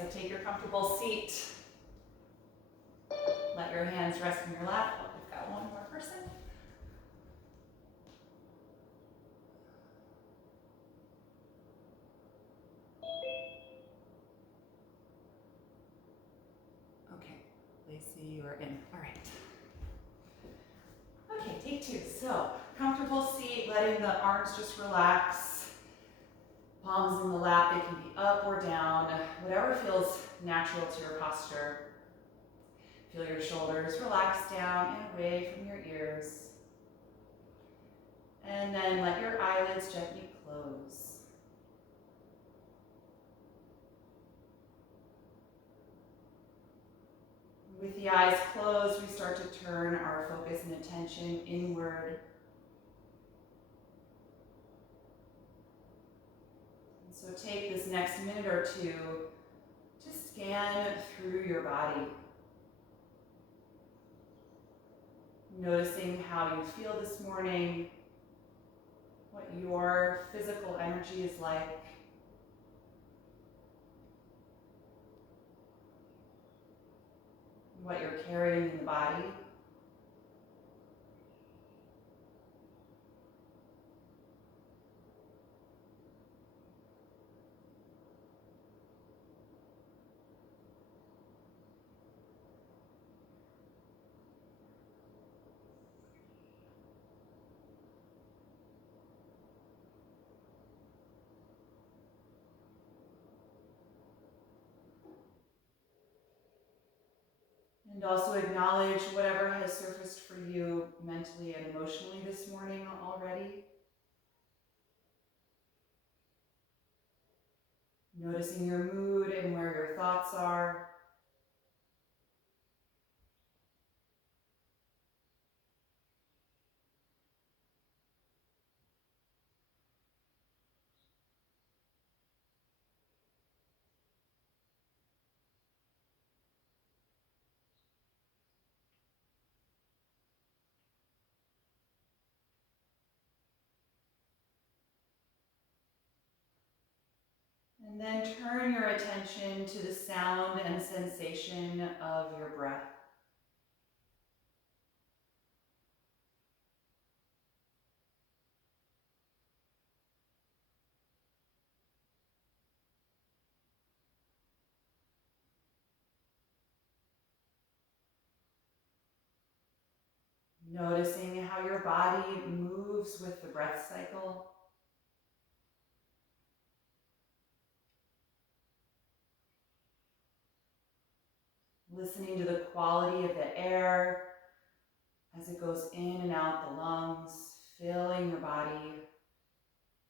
so take your comfortable seat. Let your hands rest in your lap. Oh, we've got one more person. Okay, Lacey, you are in. All right. Okay, take two. So, comfortable seat, letting the arms just relax. Palms in the lap, they can be up or down, whatever feels natural to your posture. Feel your shoulders relax down and away from your ears. And then let your eyelids gently close. With the eyes closed, we start to turn our focus and attention inward. And so take this next minute or two to scan through your body. Noticing how you feel this morning, what your physical energy is like. What you're carrying in the body. And also acknowledge whatever has surfaced for you mentally and emotionally this morning already. Noticing your mood and where your thoughts are. And then turn your attention to the sound and sensation of your breath. Noticing how your body moves with the breath cycle. Listening to the quality of the air as it goes in and out the lungs, filling your body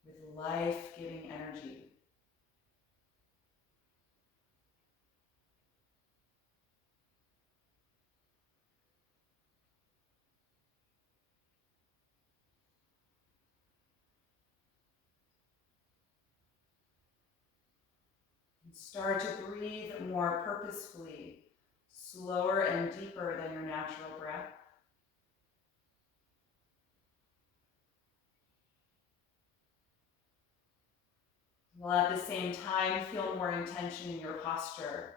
with life-giving energy. And start to breathe more purposefully, slower and deeper than your natural breath. While at the same time, feel more intention in your posture,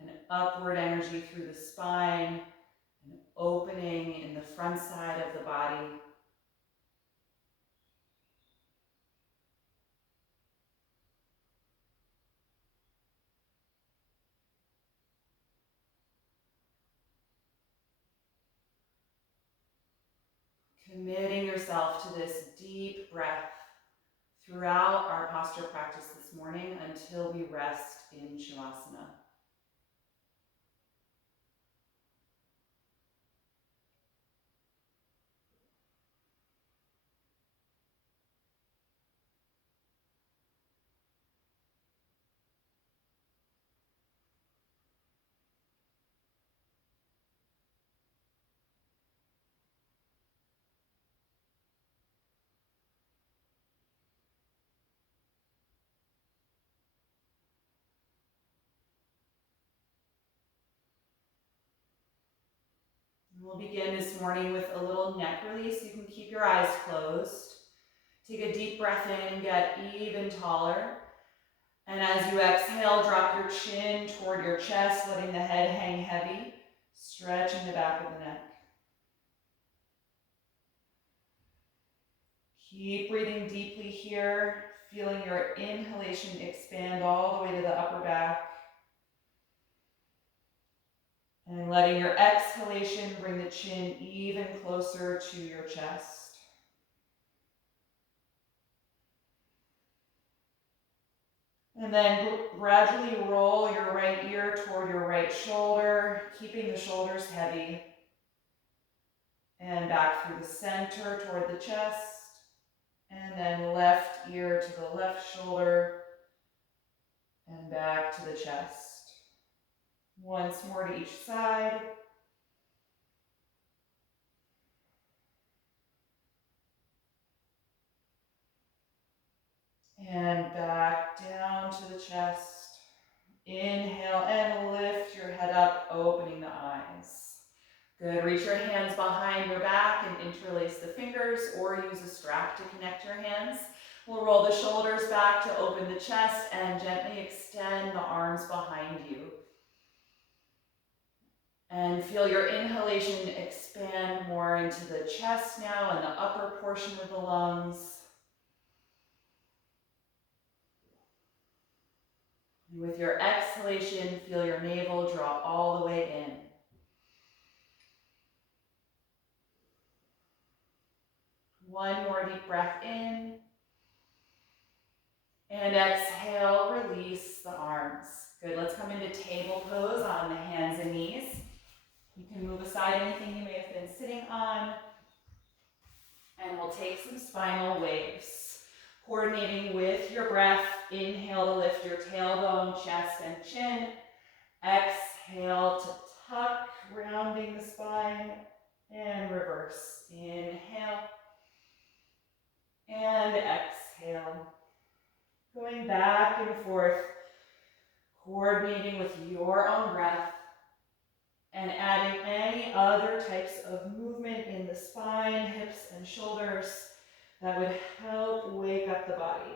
an upward energy through the spine, an opening in the front side of the body. Committing yourself to this deep breath throughout our posture practice this morning until we rest in Shavasana. We'll begin this morning with a little neck release. You can keep your eyes closed. Take a deep breath in and get even taller. And as you exhale, drop your chin toward your chest, letting the head hang heavy, stretching the back of the neck. Keep breathing deeply here, feeling your inhalation expand all the way to the upper back. And letting your exhalation bring the chin even closer to your chest. And then gradually roll your right ear toward your right shoulder, keeping the shoulders heavy. And back through the center toward the chest. And then left ear to the left shoulder. And back to the chest. Once more to each side. And back down to the chest. Inhale and lift your head up, opening the eyes. Good, reach your hands behind your back and interlace the fingers or use a strap to connect your hands. We'll roll the shoulders back to open the chest and gently extend the arms behind you. And feel your inhalation expand more into the chest now and the upper portion of the lungs. With your exhalation, feel your navel draw all the way in. One more deep breath in. And exhale, release the arms. Good, let's come into table pose on the hands and knees. You can move aside anything you may have been sitting on. And we'll take some spinal waves. Coordinating with your breath, inhale to lift your tailbone, chest, and chin. Exhale to tuck, rounding the spine, and reverse. Inhale, and exhale. Going back and forth, coordinating with your own breath, and adding any other types of movement in the spine, hips, and shoulders that would help wake up the body.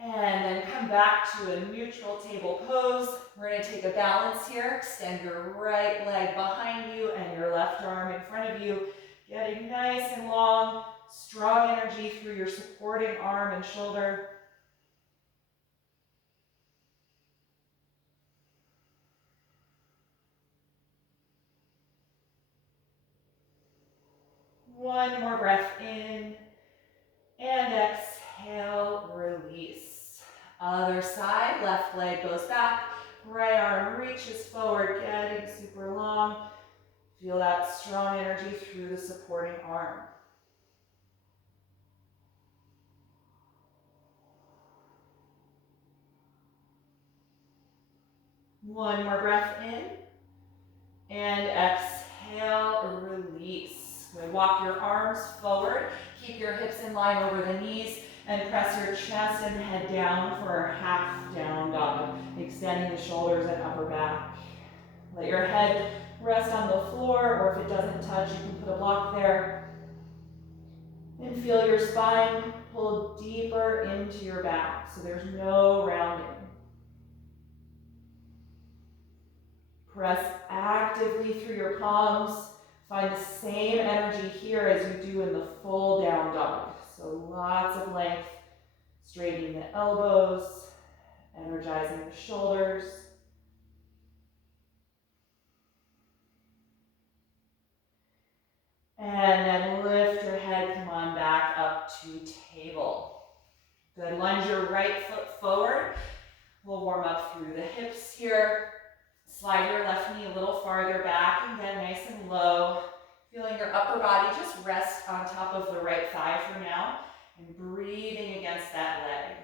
And then come back to a neutral table pose. We're going to take a balance here. Extend your right leg behind you and your left arm in front of you. Getting nice and long, strong energy through your supporting arm and shoulder. One more breath in. And exhale, release. Other side, left leg goes back. Right arm reaches forward, getting super long. Feel that strong energy through the supporting arm. One more breath in. And exhale, release. Good. Walk your arms forward. Keep your hips in line over the knees. And press your chest and head down for a half down dog. Extending the shoulders and upper back. Let your head rest on the floor, or if it doesn't touch, you can put a block there. And feel your spine pull deeper into your back, so there's no rounding. Press actively through your palms. Find the same energy here as you do in the full down dog. So lots of length, straightening the elbows, energizing the shoulders. And then lift your head, come on back up to table. Good, lunge your right foot forward. We'll warm up through the hips here. Slide your left knee a little farther back and get nice and low. Feeling your upper body just rest on top of the right thigh for now. And breathing against that leg.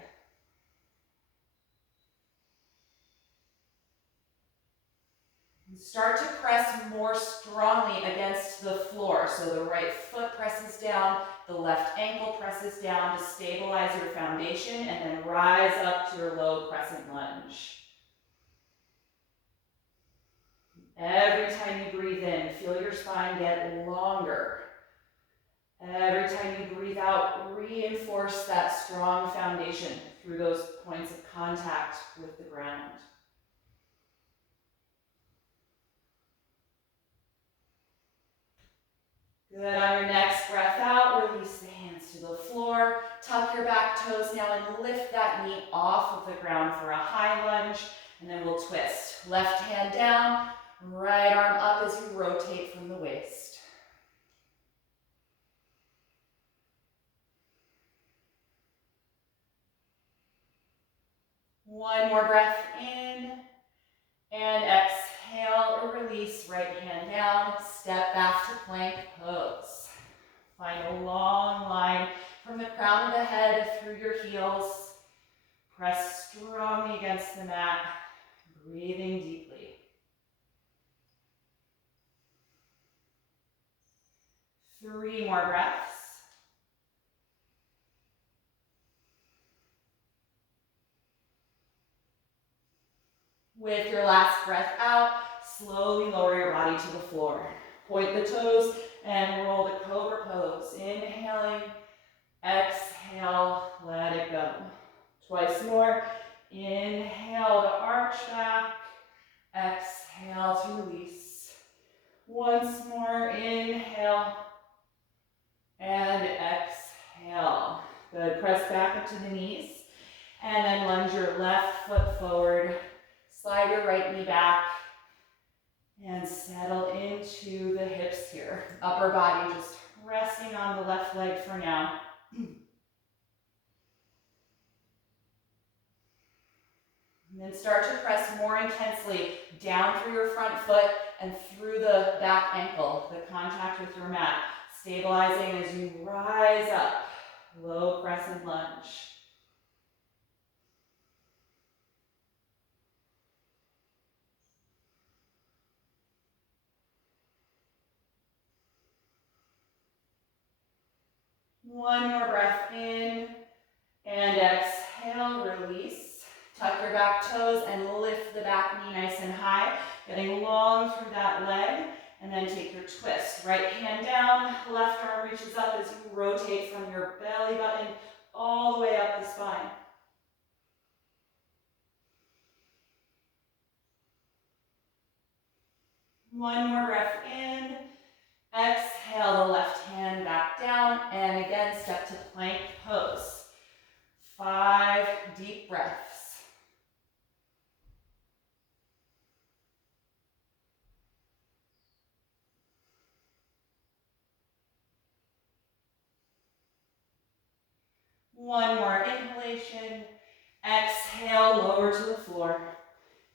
Start to press more strongly against the floor. So the right foot presses down, the left ankle presses down to stabilize your foundation, and then rise up to your low crescent lunge. Every time you breathe in, feel your spine get longer. Every time you breathe out, reinforce that strong foundation through those points of contact with the ground. Good, on your next breath out, release the hands to the floor. Tuck your back toes now and lift that knee off of the ground for a high lunge, and then we'll twist. Left hand down, right arm up as you rotate from the waist. One more breath in, and exhale or release, right hand down, step back to plank pose. Find a long line from the crown of the head through your heels. Press strongly against the mat, breathing deeply. 3 more breaths. With your last breath out, slowly lower your body to the floor. Point the toes and roll the cobra pose. Inhaling, exhale, let it go. Twice more. Inhale to arch back. Exhale to release. Once more, inhale and exhale. Good, press back up to the knees. And then lunge your left foot forward. Slide your right knee back. And settle into the hips here. Upper body just resting on the left leg for now. And then start to press more intensely down through your front foot and through the back ankle, the contact with your mat, stabilizing as you rise up, low crescent lunge. One more breath in, and exhale, release. Tuck your back toes and lift the back knee nice and high, getting long through that leg, and then take your twist. Right hand down, left arm reaches up as you rotate from your belly button all the way up the spine. One more breath in, exhale the left hand back down, and again step to plank pose. 5 deep breaths. One more inhalation. Exhale, lower to the floor.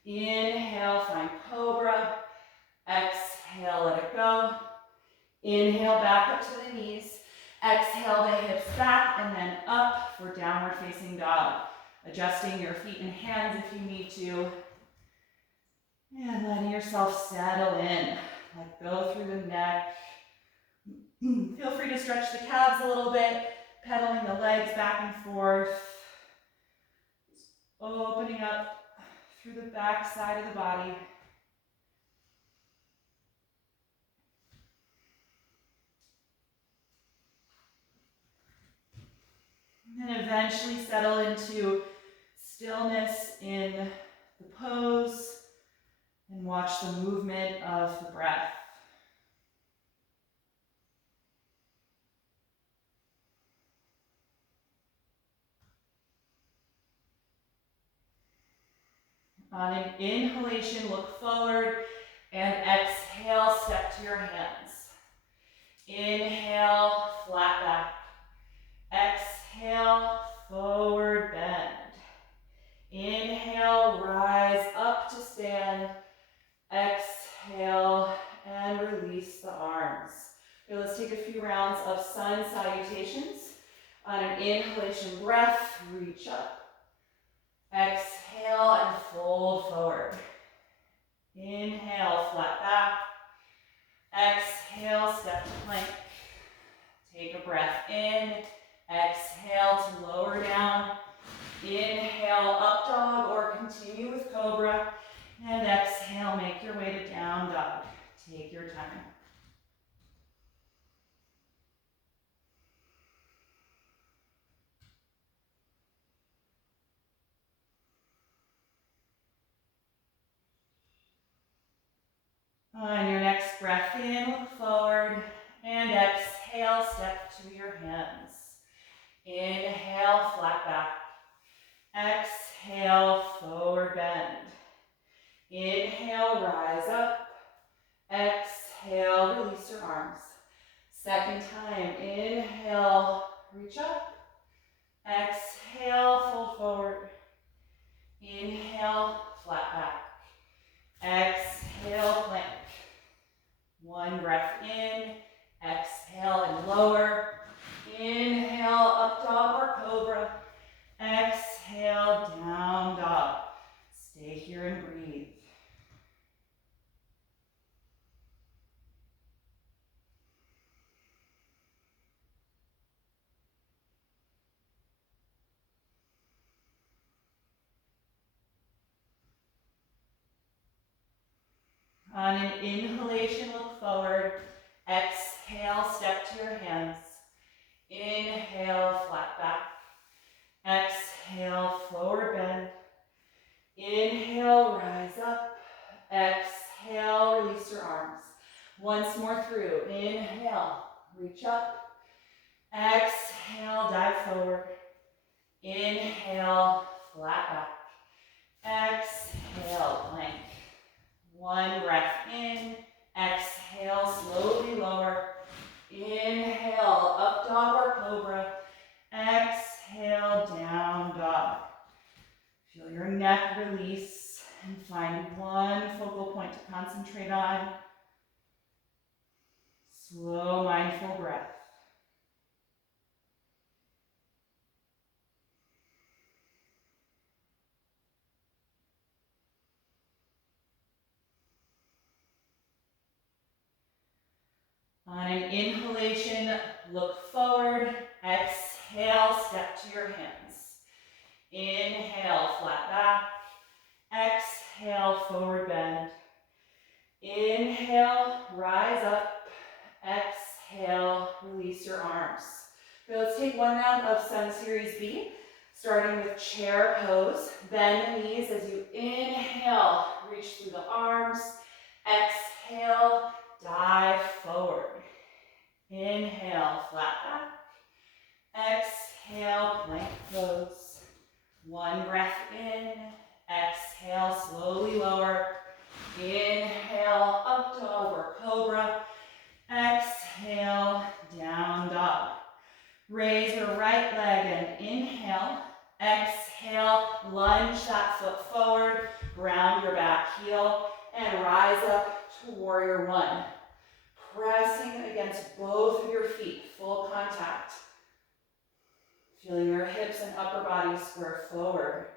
Inhale, find cobra. Exhale, let it go. Inhale, back up to the knees. Exhale the hips back and then up for downward facing dog. Adjusting your feet and hands if you need to. And letting yourself settle in. Let go through the neck. Feel free to stretch the calves a little bit. Pedaling the legs back and forth, opening up through the back side of the body. And then eventually settle into stillness in the pose and watch the movement of the breath. On an inhalation, look forward, and exhale, step to your hands. Inhale, flat back. Exhale, forward bend. Inhale, rise up to stand. Exhale, and release the arms. Okay, let's take a few rounds of sun salutations. On an inhalation breath, reach up. Exhale and fold forward. Inhale, flat back. Exhale, step to plank. Take a breath in. Exhale to lower down. Inhale, up dog or continue with cobra. And exhale. exhale, make your way to down dog. Take your time. On your next breath in, look forward, and exhale, step to your hands. Inhale, flat back. Exhale, forward bend. Inhale, rise up. Exhale, release your arms. Second time, inhale, reach up. Exhale, fold forward. Inhale, flat back. Exhale, plank. One breath in, exhale and lower. Inhale, up dog or cobra. Exhale, down dog. Stay here and breathe. On an inhalation, look forward. Exhale, step to your hands. Inhale, flat back. Exhale, forward bend. Inhale, rise up. Exhale, release your arms. Once more through. Inhale, reach up. Exhale, dive forward. Inhale, flat back. Exhale, plank. One breath in. Exhale, slowly lower. Inhale, up dog or cobra. Exhale, down dog. Feel your neck release and find one focal point to concentrate on. Slow, mindful breath. On an inhalation, look forward. Exhale, step to your hands. Inhale, flat back. Exhale, forward bend. Inhale, rise up. Exhale, release your arms. Okay, let's take one round of Sun Series B, starting with chair pose. Bend the knees as you inhale, reach through the arms. Exhale, dive forward. Inhale, flat back. Exhale, plank pose. One breath in. Exhale, slowly lower. Inhale, up dog or cobra. Exhale, down dog. Raise your right leg and inhale. Exhale, lunge that foot forward. Ground your back heel and rise up to warrior one. Pressing against both of your feet, full contact. Feeling your hips and upper body square forward.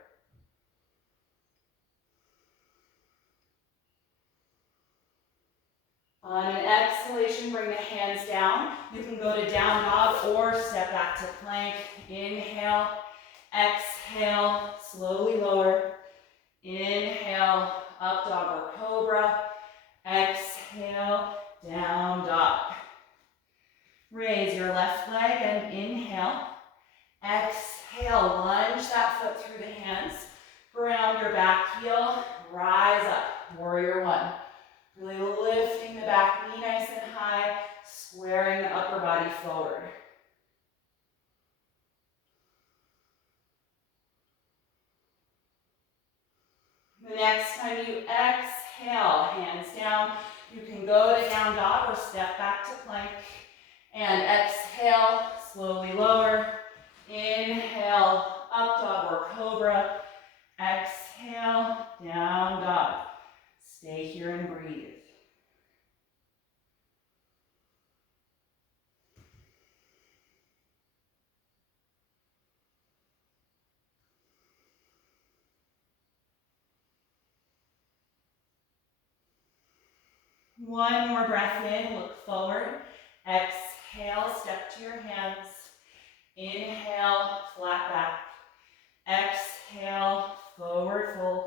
On an exhalation, bring the hands down. You can go to down dog or step back to plank. Inhale, exhale, slowly lower. Inhale, up dog or cobra. Exhale, down dog. Raise your left leg and inhale. Exhale, lunge that foot through the hands. Ground your back heel, rise up, warrior one. Really lifting the back knee nice and high, squaring the upper body forward. The next time you exhale, hands down, you can go to down dog or step back to plank. And exhale, slowly lower. Inhale, up dog or cobra. Exhale, down dog. Stay here and breathe. One more breath in, look forward. Exhale, step to your hands. Inhale, flat back. Exhale, forward fold.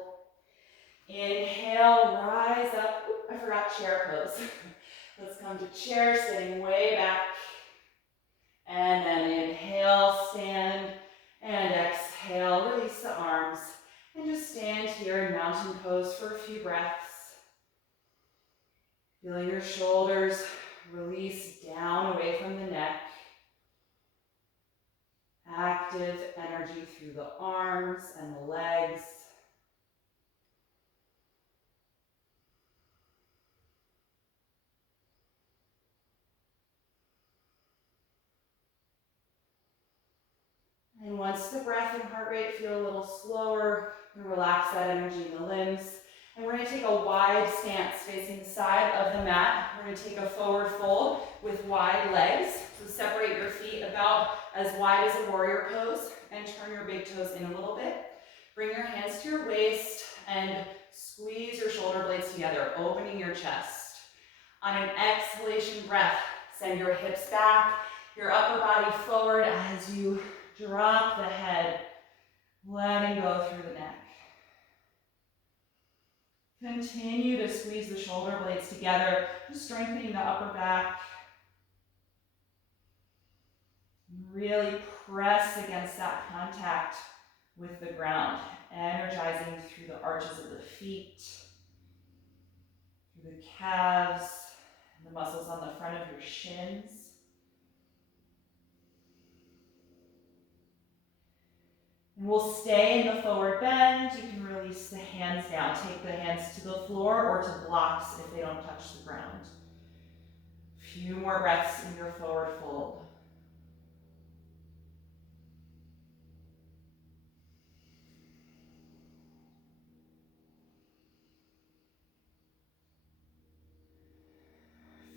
Inhale, rise up. Oop, I forgot chair pose. Let's come to chair, sitting way back. And then inhale, stand, and exhale, release the arms. And just stand here in mountain pose for a few breaths. Feeling your shoulders release down away from the neck. Active energy through the arms and the legs. And once the breath and heart rate feel a little slower, you can relax that energy in the limbs. And we're going to take a wide stance facing the side of the mat. We're going to take a forward fold with wide legs. So separate your feet about as wide as a warrior pose and turn your big toes in a little bit. Bring your hands to your waist and squeeze your shoulder blades together, opening your chest. On an exhalation breath, send your hips back, your upper body forward as you drop the head, letting go through the neck. Continue to squeeze the shoulder blades together, just strengthening the upper back. Really press against that contact with the ground, energizing through the arches of the feet, through the calves, and the muscles on the front of your shins. And we'll stay in the forward bend. You can release the hands down. Take the hands to the floor or to blocks if they don't touch the ground. A few more breaths in your forward fold.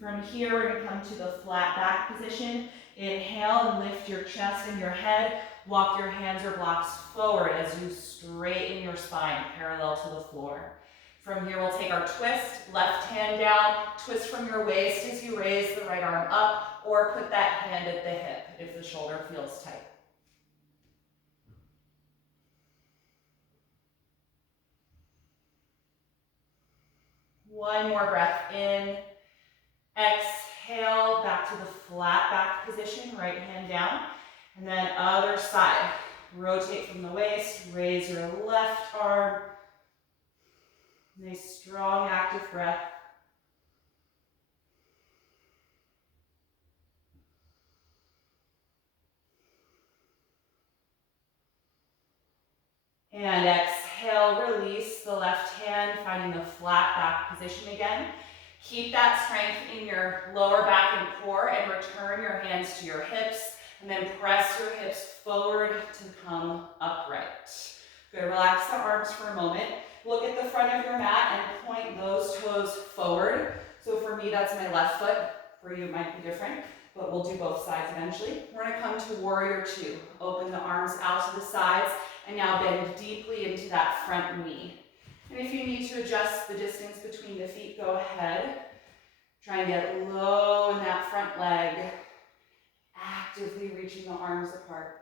From here, we're going to come to the flat back position. Inhale and lift your chest and your head. Walk your hands or blocks forward as you straighten your spine parallel to the floor. From here, we'll take our twist, left hand down, twist from your waist as you raise the right arm up, or put that hand at the hip if the shoulder feels tight. One more breath in. Exhale, back to the flat back position, right hand down. And then other side. Rotate from the waist, raise your left arm. Nice, strong, active breath. And exhale, release the left hand, finding the flat back position again. Keep that strength in your lower back and core and return your hands to your hips. And then press your hips forward to come upright. Good, relax the arms for a moment. Look at the front of your mat and point those toes forward. So for me, that's my left foot. For you, it might be different, but we'll do both sides eventually. We're gonna come to warrior two. Open the arms out to the sides and now bend deeply into that front knee. And if you need to adjust the distance between the feet, go ahead. Try and get low in that front leg. Actively reaching the arms apart.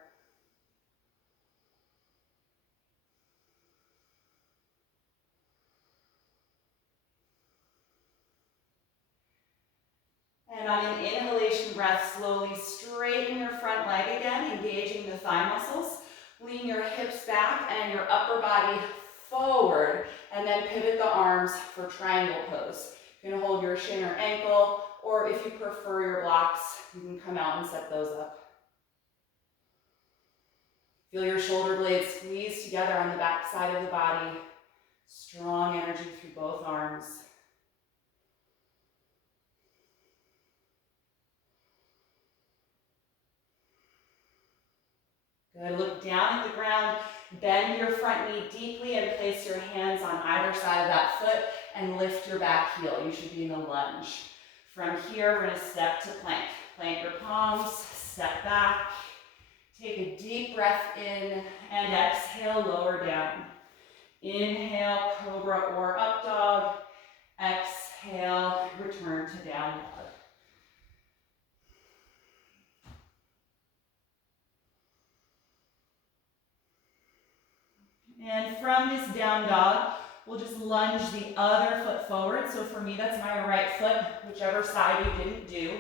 And on an inhalation breath, slowly straighten your front leg again, engaging the thigh muscles. Lean your hips back and your upper body forward, and then pivot the arms for triangle pose. You're gonna hold your shin or ankle, or if you prefer your blocks, you can come out and set those up. Feel your shoulder blades squeeze together on the back side of the body. Strong energy through both arms. Good, look down at the ground, bend your front knee deeply and place your hands on either side of that foot and lift your back heel. You should be in a lunge. From here, we're gonna step to plank. Plant your palms, step back. Take a deep breath in and exhale, lower down. Inhale, cobra or up dog. Exhale, return to down dog. And from this down dog, we'll just lunge the other foot forward. So for me, that's my right foot, whichever side you didn't do.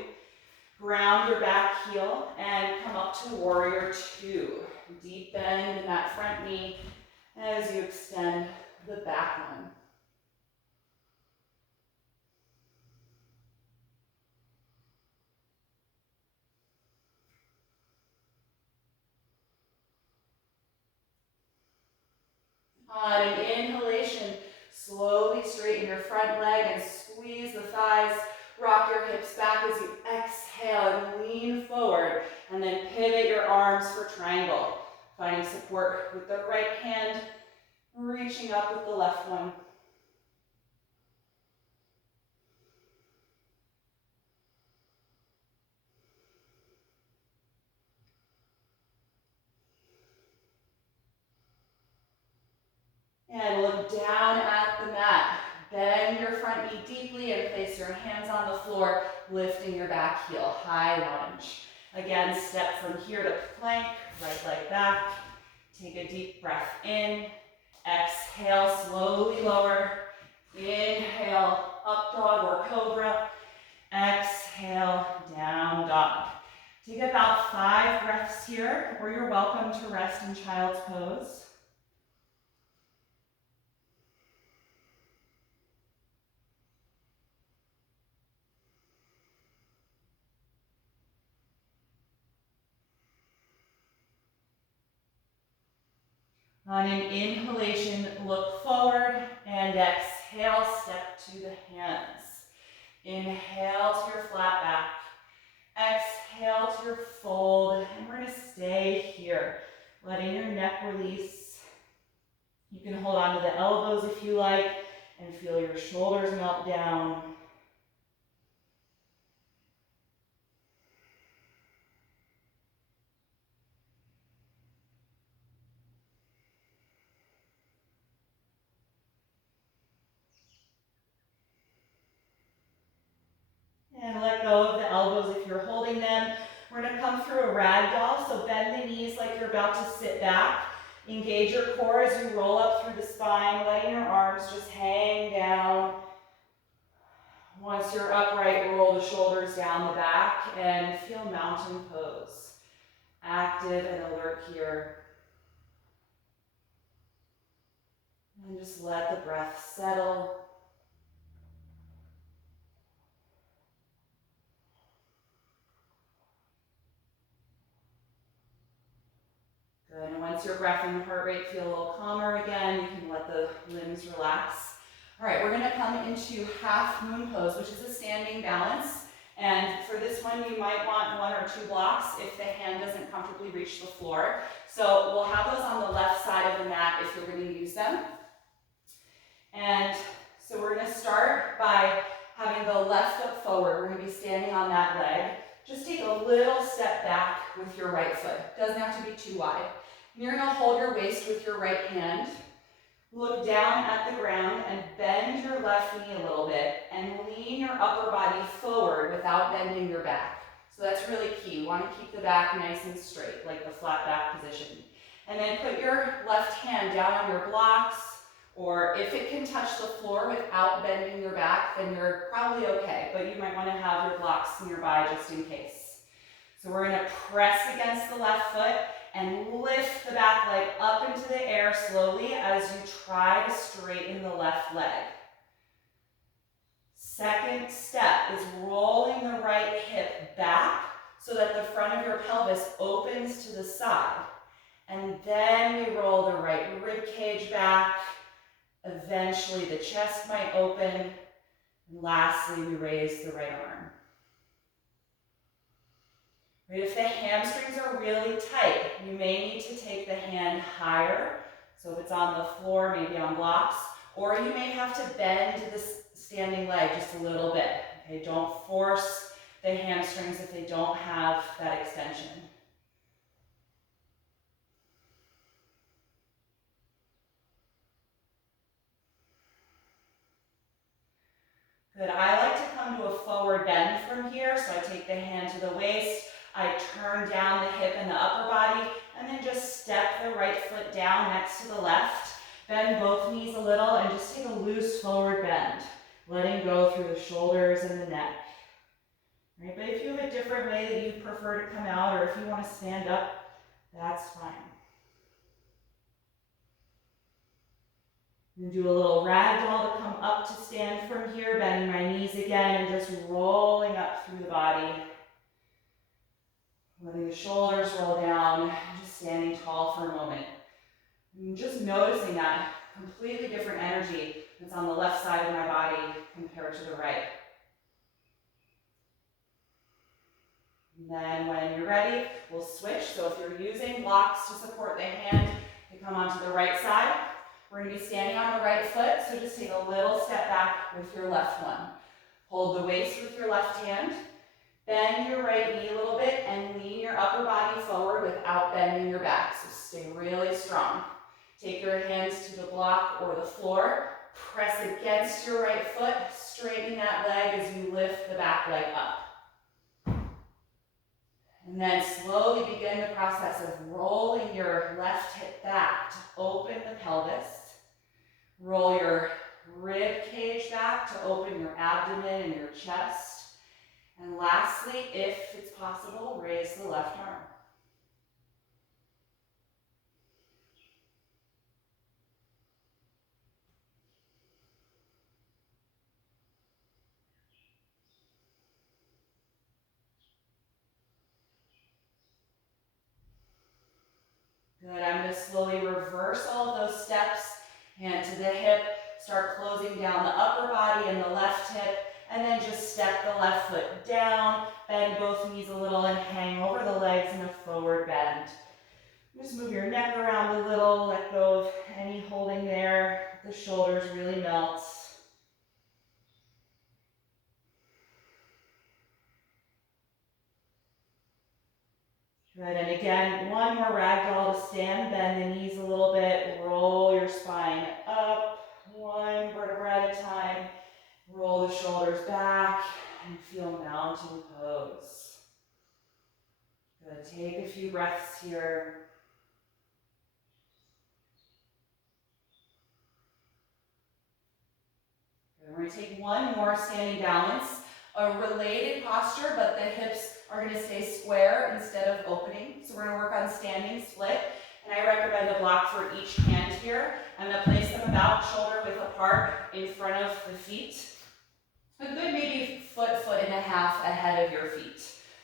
Ground your back heel and come up to warrior two. Deep bend in that front knee as you extend the back one. On an inhalation, slowly straighten your front leg and squeeze the thighs. Rock your hips back as you exhale and lean forward. And then pivot your arms for triangle. Finding support with the right hand, reaching up with the left one. And look down at the mat. Bend your front knee deeply and place your hands on the floor, lifting your back heel, high lunge. Again, step from here to plank, right leg back. Take a deep breath in. Exhale, slowly lower. Inhale, up dog or cobra. Exhale, down dog. Take about 5 breaths here, or you're welcome to rest in child's pose. On an inhalation, look forward, and exhale, step to the hands. Inhale to your flat back. Exhale to your fold, and we're gonna stay here, letting your neck release. You can hold on to the elbows if you like, and feel your shoulders melt down. And let go of the elbows if you're holding them. We're gonna come through a ragdoll, so bend the knees like you're about to sit back. Engage your core as you roll up through the spine, letting your arms just hang down. Once you're upright, roll the shoulders down the back and feel mountain pose. Active and alert here. And just let the breath settle. Good, and once your breath and heart rate feel a little calmer again, you can let the limbs relax. All right, we're gonna come into half moon pose, which is a standing balance. And for this one, you might want 1 or 2 blocks if the hand doesn't comfortably reach the floor. So we'll have those on the left side of the mat if you're gonna use them. And so we're gonna start by having the left foot forward. We're gonna be standing on that leg. Just take a little step back with your right foot. Doesn't have to be too wide. And you're gonna hold your waist with your right hand. Look down at the ground and bend your left knee a little bit and lean your upper body forward without bending your back. So that's really key. You want to keep the back nice and straight, like the flat back position. And then put your left hand down on your blocks, or if it can touch the floor without bending your back, then you're probably okay, but you might want to have your blocks nearby just in case. So we're going to press against the left foot and lift the back leg up into the air slowly as you try to straighten the left leg. Second step is rolling the right hip back so that the front of your pelvis opens to the side. And then we roll the right rib cage back. Eventually the chest might open. And lastly, we raise the right arm. Right, if the hamstrings are really tight, you may need to take the hand higher. So if it's on the floor, maybe on blocks, or you may have to bend the standing leg just a little bit. Okay, don't force the hamstrings if they don't have that extension. Good, I like to come to a forward bend from here, so I take the hand to the waist, I turn down the hip and the upper body, and then just step the right foot down next to the left. Bend both knees a little and just take a loose forward bend, letting go through the shoulders and the neck. Right? But if you have a different way that you prefer to come out, or if you want to stand up, that's fine. I'm going to do a little ragdoll to come up to stand from here, bending my knees again and just rolling up through the body. Letting the shoulders roll down, and just standing tall for a moment. And just noticing that completely different energy that's on the left side of my body compared to the right. And then when you're ready, we'll switch. So if you're using blocks to support the hand, you come onto the right side. We're going to be standing on the right foot, so just take a little step back with your left one. Hold the waist with your left hand. Bend your right knee a little bit and lean your upper body forward without bending your back. So stay really strong. Take your hands to the block or the floor. Press against your right foot. Straighten that leg as you lift the back leg up. And then slowly begin the process of rolling your left hip back to open the pelvis. Roll your rib cage back to open your abdomen and your chest. And lastly, if it's possible, raise the left arm. Good, I'm going to slowly reverse all of those steps. Hand to the hip, start closing down the upper body and the left hip, and then just step the left foot down, bend both knees a little and hang over the legs in a forward bend. Just move your neck around a little, let go of any holding there. The shoulders really melt. Good, and again, one more ragdoll to stand, bend the knees a little bit, roll your spine up, one vertebra at a time, roll the shoulders back, and feel mountain pose. Good, take a few breaths here. Good, we're going to take one more standing balance, a related posture, but the hips are going to stay square instead of opening. So we're going to work on standing split. And I recommend a block for each hand here. I'm going to place them about shoulder width apart in front of the feet. A good maybe foot and a half ahead of your feet.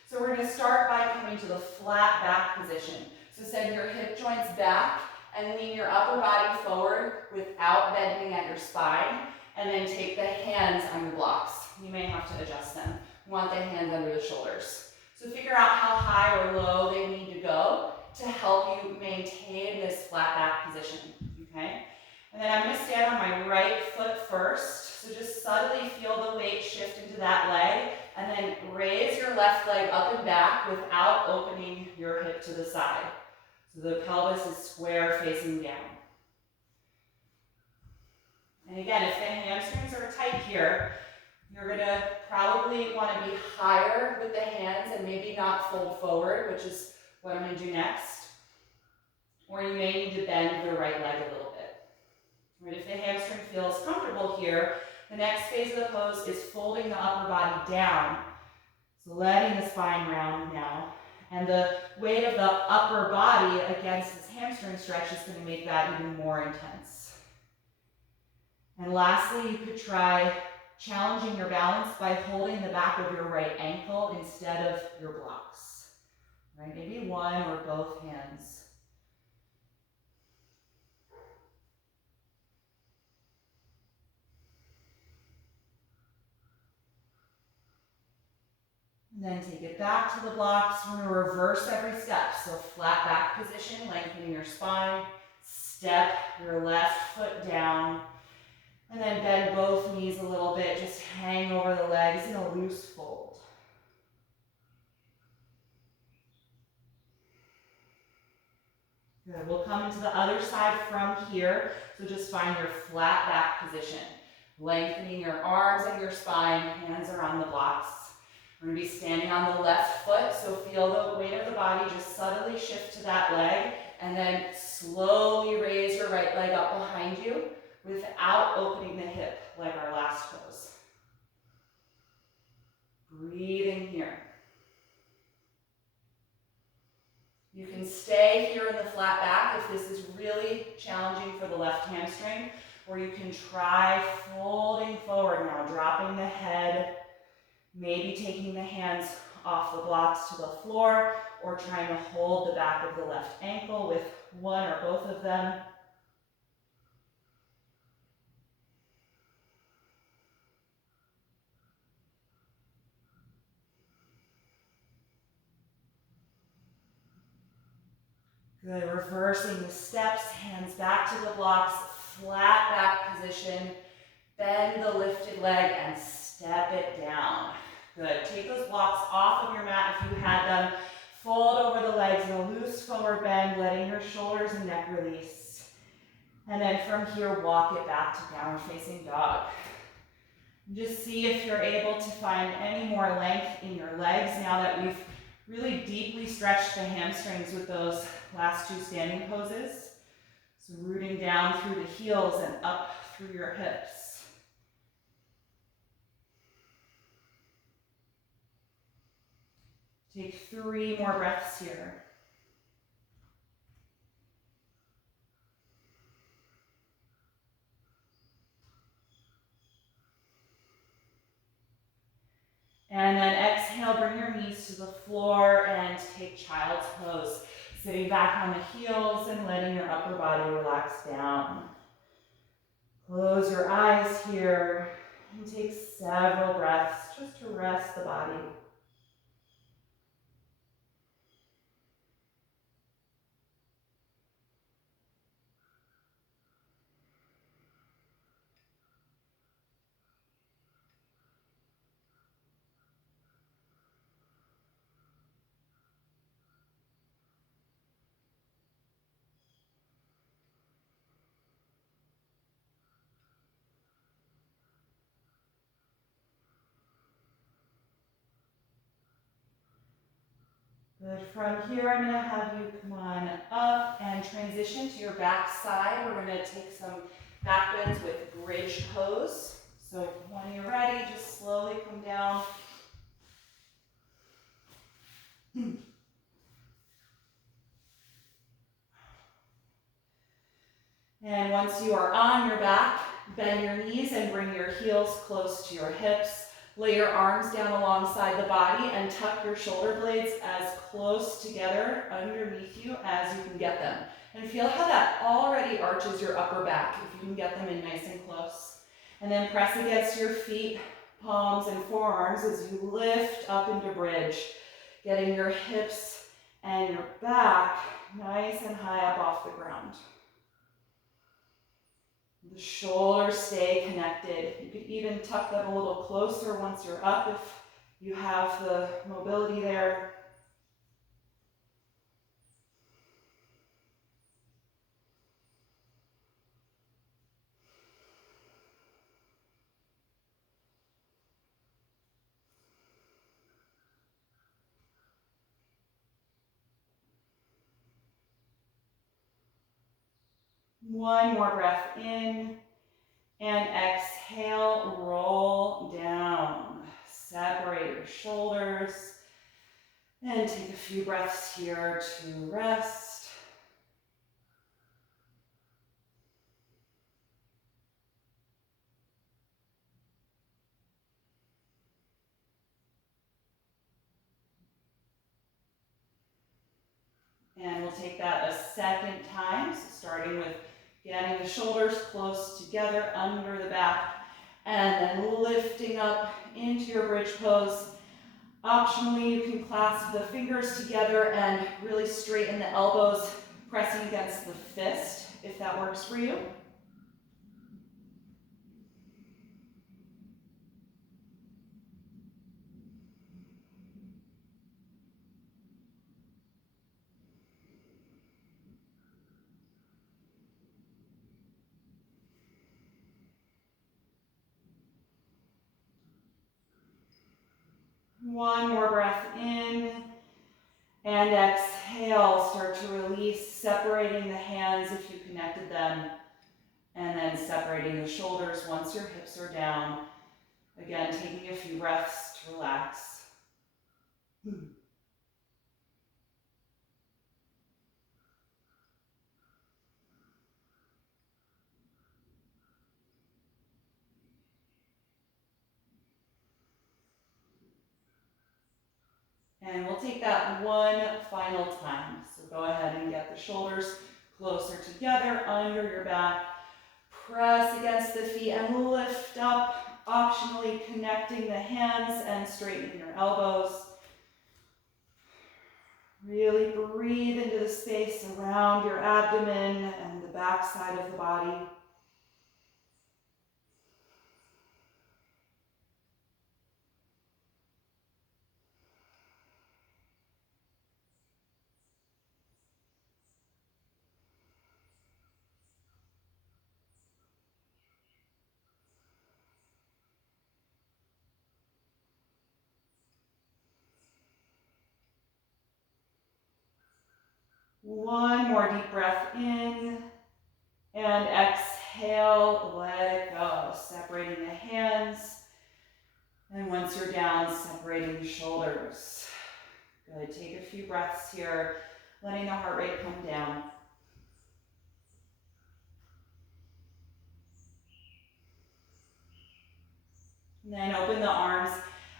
So we're going to start by coming to the flat back position. So send your hip joints back and lean your upper body forward without bending at your spine. And then take the hands on your blocks. You may have to adjust them. You want the hands under the shoulders. So figure out how high or low they need to go to help you maintain this flat back position, okay? And then I'm going to stand on my right foot first. So just subtly feel the weight shift into that leg, and then raise your left leg up and back without opening your hip to the side. So the pelvis is square facing down. And again, if the hamstrings are tight here, you're going to probably want to be higher with the hands and maybe not fold forward, which is what I'm going to do next. Or you may need to bend the right leg a little bit. Right, if the hamstring feels comfortable here, the next phase of the pose is folding the upper body down. So letting the spine round now. And the weight of the upper body against this hamstring stretch is going to make that even more intense. And lastly, you could try challenging your balance by holding the back of your right ankle instead of your blocks. Right? Maybe one or both hands. And then take it back to the blocks. We're going to reverse every step. So flat back position, lengthening your spine. Step your left foot down. And then bend both knees a little bit. Just hang over the legs in a loose fold. Good. We'll come into the other side from here. So just find your flat back position. Lengthening your arms and your spine. Hands around the blocks. We're going to be standing on the left foot. So feel the weight of the body just subtly shift to that leg. And then slowly raise your right leg up behind you without opening the hip like our last pose. Breathing here. You can stay here in the flat back if this is really challenging for the left hamstring, or you can try folding forward now, dropping the head, maybe taking the hands off the blocks to the floor, or trying to hold the back of the left ankle with one or both of them. Good, reversing the steps, hands back to the blocks, flat back position, bend the lifted leg and step it down. Good, take those blocks off of your mat if you had them. Fold over the legs in a loose forward bend, letting your shoulders and neck release. And then from here, walk it back to downward facing dog. Just see if you're able to find any more length in your legs now that we've really deeply stretched the hamstrings with those last two standing poses. So rooting down through the heels and up through your hips. Take 3 more breaths here. And then exhale, bring your knees to the floor and take child's pose. Sitting back on the heels and letting your upper body relax down. Close your eyes here and take several breaths just to rest the body. Good. From here, I'm going to have you come on up and transition to your back side. We're going to take some back bends with bridge pose. So when you're ready, just slowly come down. And once you are on your back, bend your knees and bring your heels close to your hips. Lay your arms down alongside the body and tuck your shoulder blades as close together underneath you as you can get them. And feel how that already arches your upper back if you can get them in nice and close. And then press against your feet, palms and forearms as you lift up into bridge, getting your hips and your back nice and high up off the ground. The shoulders stay connected. You could even tuck them a little closer once you're up if you have the mobility there. One more breath in, and exhale, roll down. Separate your shoulders, and take a few breaths here to rest. And we'll take that a second time, so starting with getting the shoulders close together under the back, and then lifting up into your bridge pose. Optionally, you can clasp the fingers together and really straighten the elbows, pressing against the fist, if that works for you. One more breath in, and exhale. exhale, start to release, separating the hands if you connected them, and then separating the shoulders once your hips are down. Again, taking a few breaths to relax. And we'll take that one final time. So go ahead and get the shoulders closer together under your back. Press against the feet and lift up, optionally connecting the hands and straightening your elbows. Really breathe into the space around your abdomen and the back side of the body. One more deep breath in, and exhale, let it go. Separating the hands, and once you're down, separating the shoulders. Good, take a few breaths here, letting the heart rate come down. And then open the arms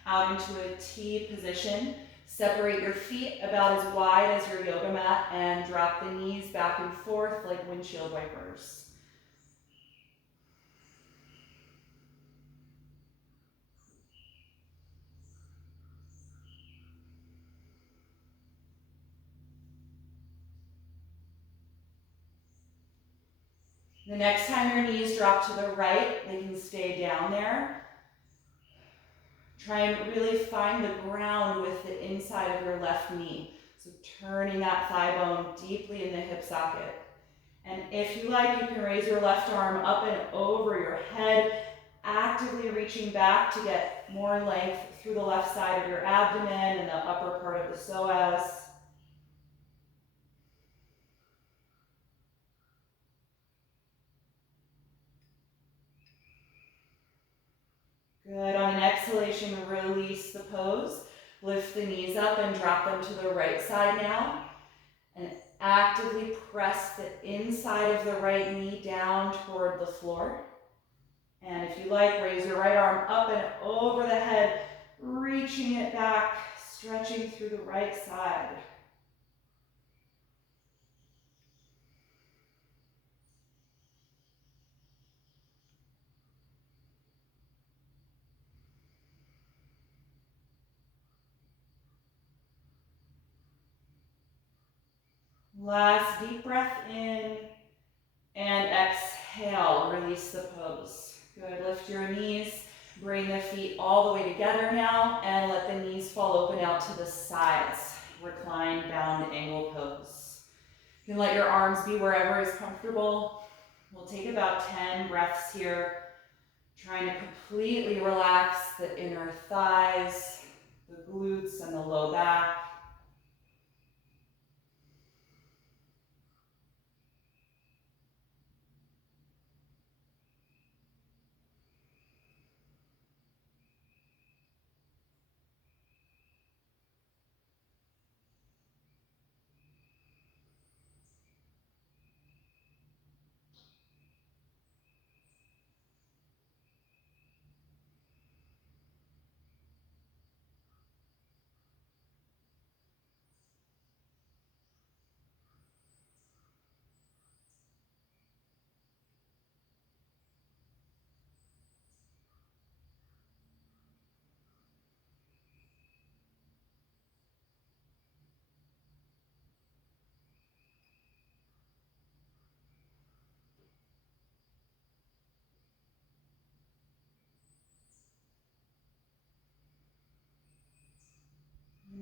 out into a T position. Separate your feet about as wide as your yoga mat and drop the knees back and forth like windshield wipers. The next time your knees drop to the right, they can stay down there. Try and really find the ground with the inside of your left knee. So turning that thigh bone deeply in the hip socket. And if you like, you can raise your left arm up and over your head, actively reaching back to get more length through the left side of your abdomen and the upper part of the psoas. Good. On an exhalation, release the pose. Lift the knees up and drop them to the right side now. And actively press the inside of the right knee down toward the floor. And if you like, raise your right arm up and over the head, reaching it back, stretching through the right side. Last deep breath in, and exhale, release the pose. Good, lift your knees, bring the feet all the way together now, and let the knees fall open out to the sides. Recline, bound, angle pose. You can let your arms be wherever is comfortable. We'll take about 10 breaths here, trying to completely relax the inner thighs, the glutes, and the low back.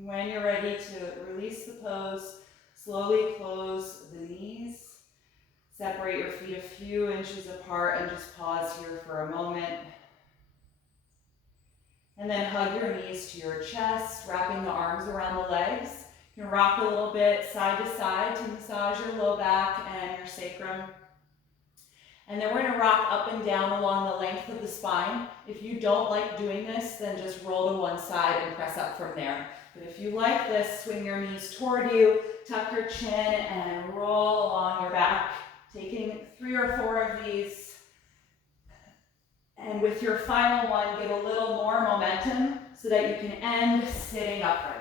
When you're ready to release the pose, slowly close the knees. Separate your feet a few inches apart and just pause here for a moment. And then hug your knees to your chest, wrapping the arms around the legs. You can rock a little bit side to side to massage your low back and your sacrum. And then we're gonna rock up and down along the length of the spine. If you don't like doing this, then just roll to one side and press up from there. But if you like this, swing your knees toward you, tuck your chin, and roll along your back, taking 3 or 4 of these. And with your final one, get a little more momentum so that you can end sitting upright.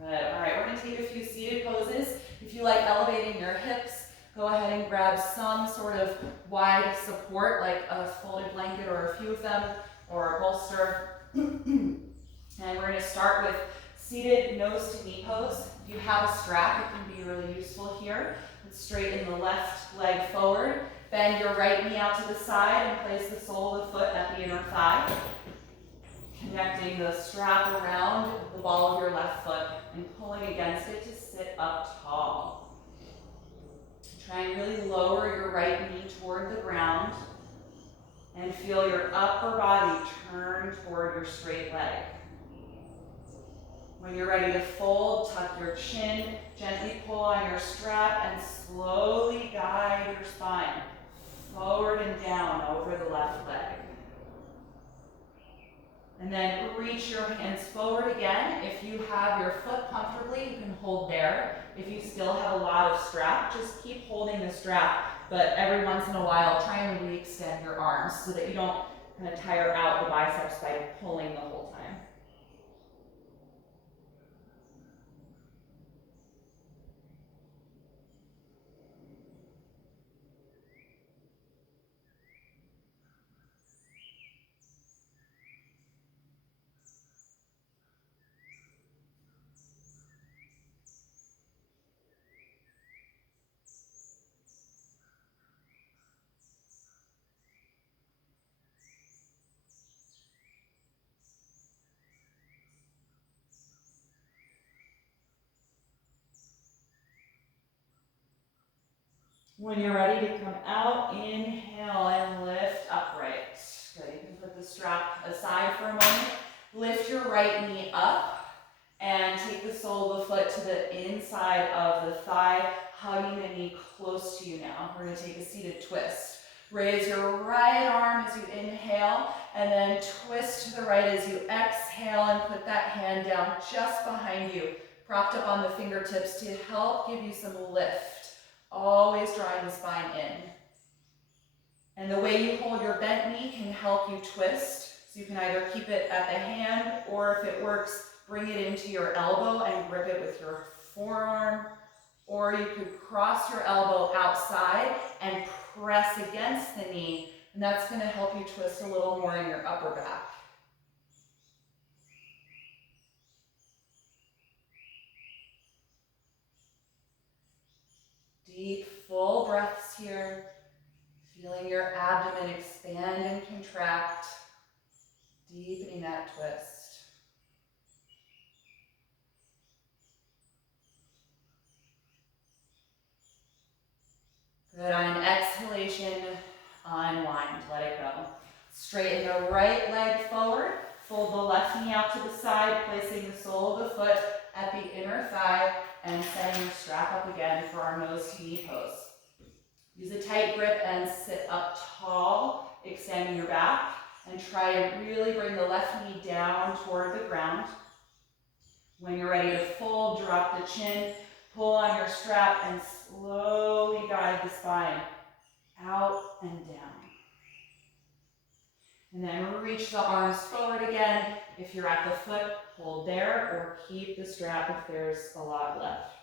Good. All right, we're going to take a few seated poses. If you like elevating your hips, go ahead and grab some sort of wide support, like a folded blanket or a few of them, or a bolster. And we're going to start with seated nose to knee pose. If you have a strap, it can be really useful here. Straighten the left leg forward. Bend your right knee out to the side and place the sole of the foot at the inner thigh. Connecting the strap around the ball of your left foot and pulling against it to sit up tall. Try and really lower your right knee toward the ground and feel your upper body turn toward your straight leg. When you're ready to fold, tuck your chin, gently pull on your strap, and slowly guide your spine forward and down over the left leg. And then reach your hands forward again. If you have your foot comfortably, you can hold there. If you still have a lot of strap, just keep holding the strap, but every once in a while, try and re-extend your arms so that you don't kind of tire out the biceps by pulling the whole time. When you're ready to come out, inhale and lift upright. Good, you can put the strap aside for a moment. Lift your right knee up and take the sole of the foot to the inside of the thigh, hugging the knee close to you now. We're going to take a seated twist. Raise your right arm as you inhale, and then twist to the right as you exhale and put that hand down just behind you, propped up on the fingertips to help give you some lift. Always drawing the spine in. And the way you hold your bent knee can help you twist. So you can either keep it at the hand, or if it works, bring it into your elbow and grip it with your forearm. Or you could cross your elbow outside and press against the knee, and that's going to help you twist a little more in your upper back. Deep, full breaths here. Feeling your abdomen expand and contract, deepening that twist. Good, on an exhalation, unwind, let it go. Straighten the right leg forward, fold the left knee out to the side, placing the sole of the foot at the inner thigh, and setting your strap up again for our nose to knee pose. Use a tight grip and sit up tall, extending your back, and try and really bring the left knee down toward the ground. When you're ready to fold, drop the chin, pull on your strap, and slowly guide the spine out and down. And then reach the arms forward again. If you're at the foot, hold there, or keep the strap if there's a lot left.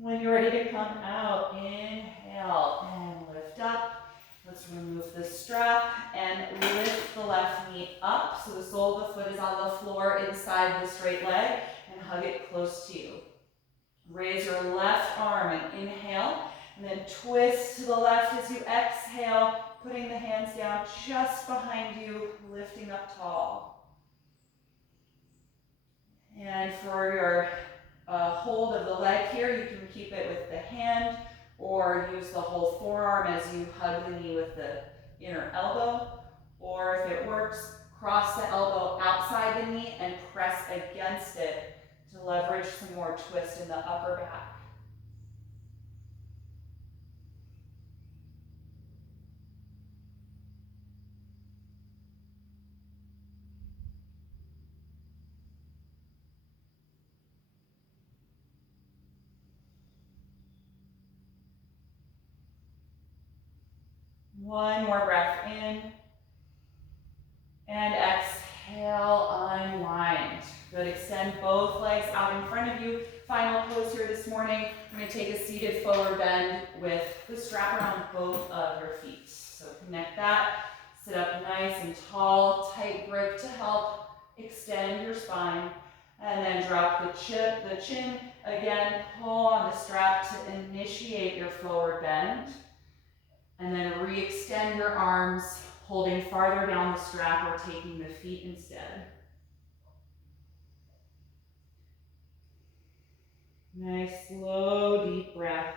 When you're ready to come out, inhale and lift up. Let's remove the strap and lift the left knee up so the sole of the foot is on the floor inside the straight leg, and hug it close to you. Raise your left arm and inhale, and then twist to the left as you exhale, putting the hands down just behind you, lifting up tall. And for your hold of the leg here, you can keep it with the hand or use the whole forearm as you hug the knee with the inner elbow. Or if it works, cross the elbow outside the knee and press against it to leverage some more twist in the upper back. One more breath in. And exhale, unwind. Good, extend both legs out in front of you. Final pose here this morning. I'm going to take a seated forward bend with the strap around both of your feet. So connect that, sit up nice and tall, tight grip to help extend your spine. And then drop the chin. Again, pull on the strap to initiate your forward bend. And then re-extend your arms, holding farther down the strap or taking the feet instead. Nice, slow, deep breath.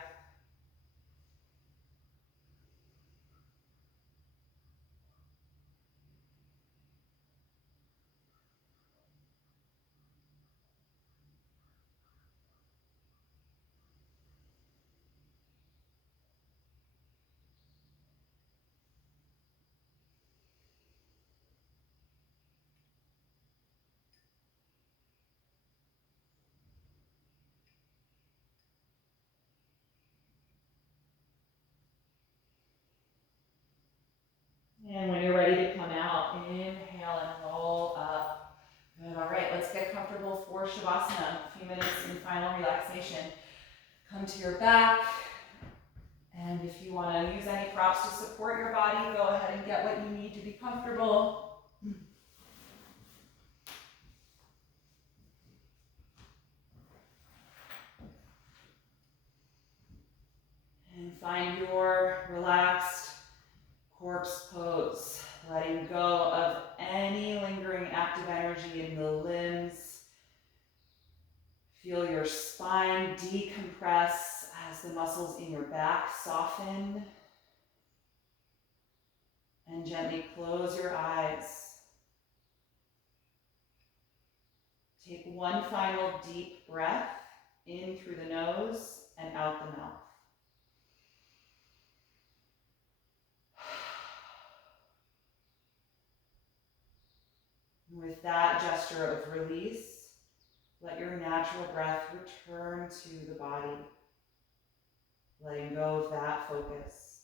And when you're ready to come out, inhale and roll up. Good, all right, let's get comfortable for Shavasana. A few minutes in final relaxation. Come to your back. And if you want to use any props to support your body, go ahead and get what you need to be comfortable. And find your relaxed corpse pose, letting go of any lingering active energy in the limbs. Feel your spine decompress as the muscles in your back soften. And gently close your eyes. Take one final deep breath in through the nose and out the mouth. With that gesture of release, let your natural breath return to the body, letting go of that focus.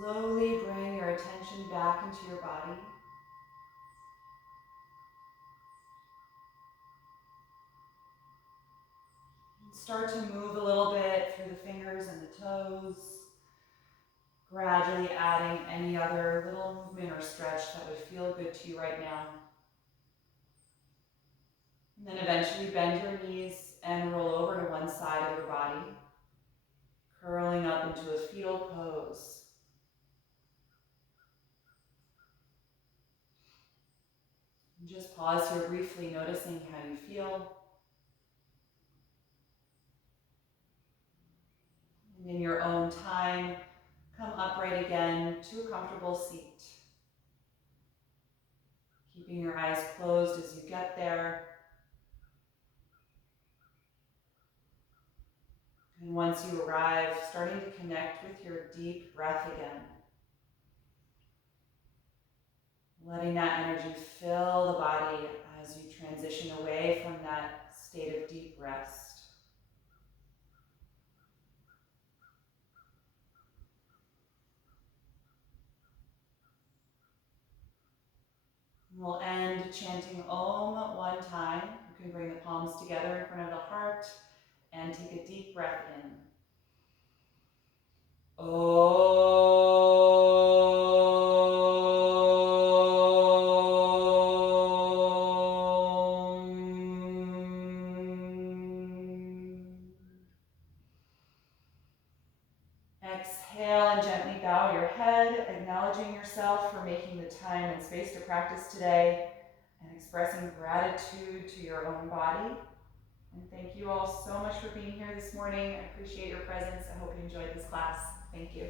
Slowly bring your attention back into your body. Start to move a little bit through the fingers and the toes, gradually adding any other little movement or stretch that would feel good to you right now. And then eventually bend your knees and roll over to one side of your body, curling up into a fetal pose. And just pause here briefly, noticing how you feel. And in your own time, come upright again to a comfortable seat. Keeping your eyes closed as you get there. And once you arrive, starting to connect with your deep breath again. Letting that energy fill the body as you transition away from that state of deep rest. We'll end chanting Om one time. You can bring the palms together in front of the heart and take a deep breath in. Exhale and gently bow your head, acknowledging yourself for making the time and space to practice today and expressing gratitude to your own body. And thank you all so much for being here this morning. I appreciate your presence. I hope you enjoyed this class. Thank you.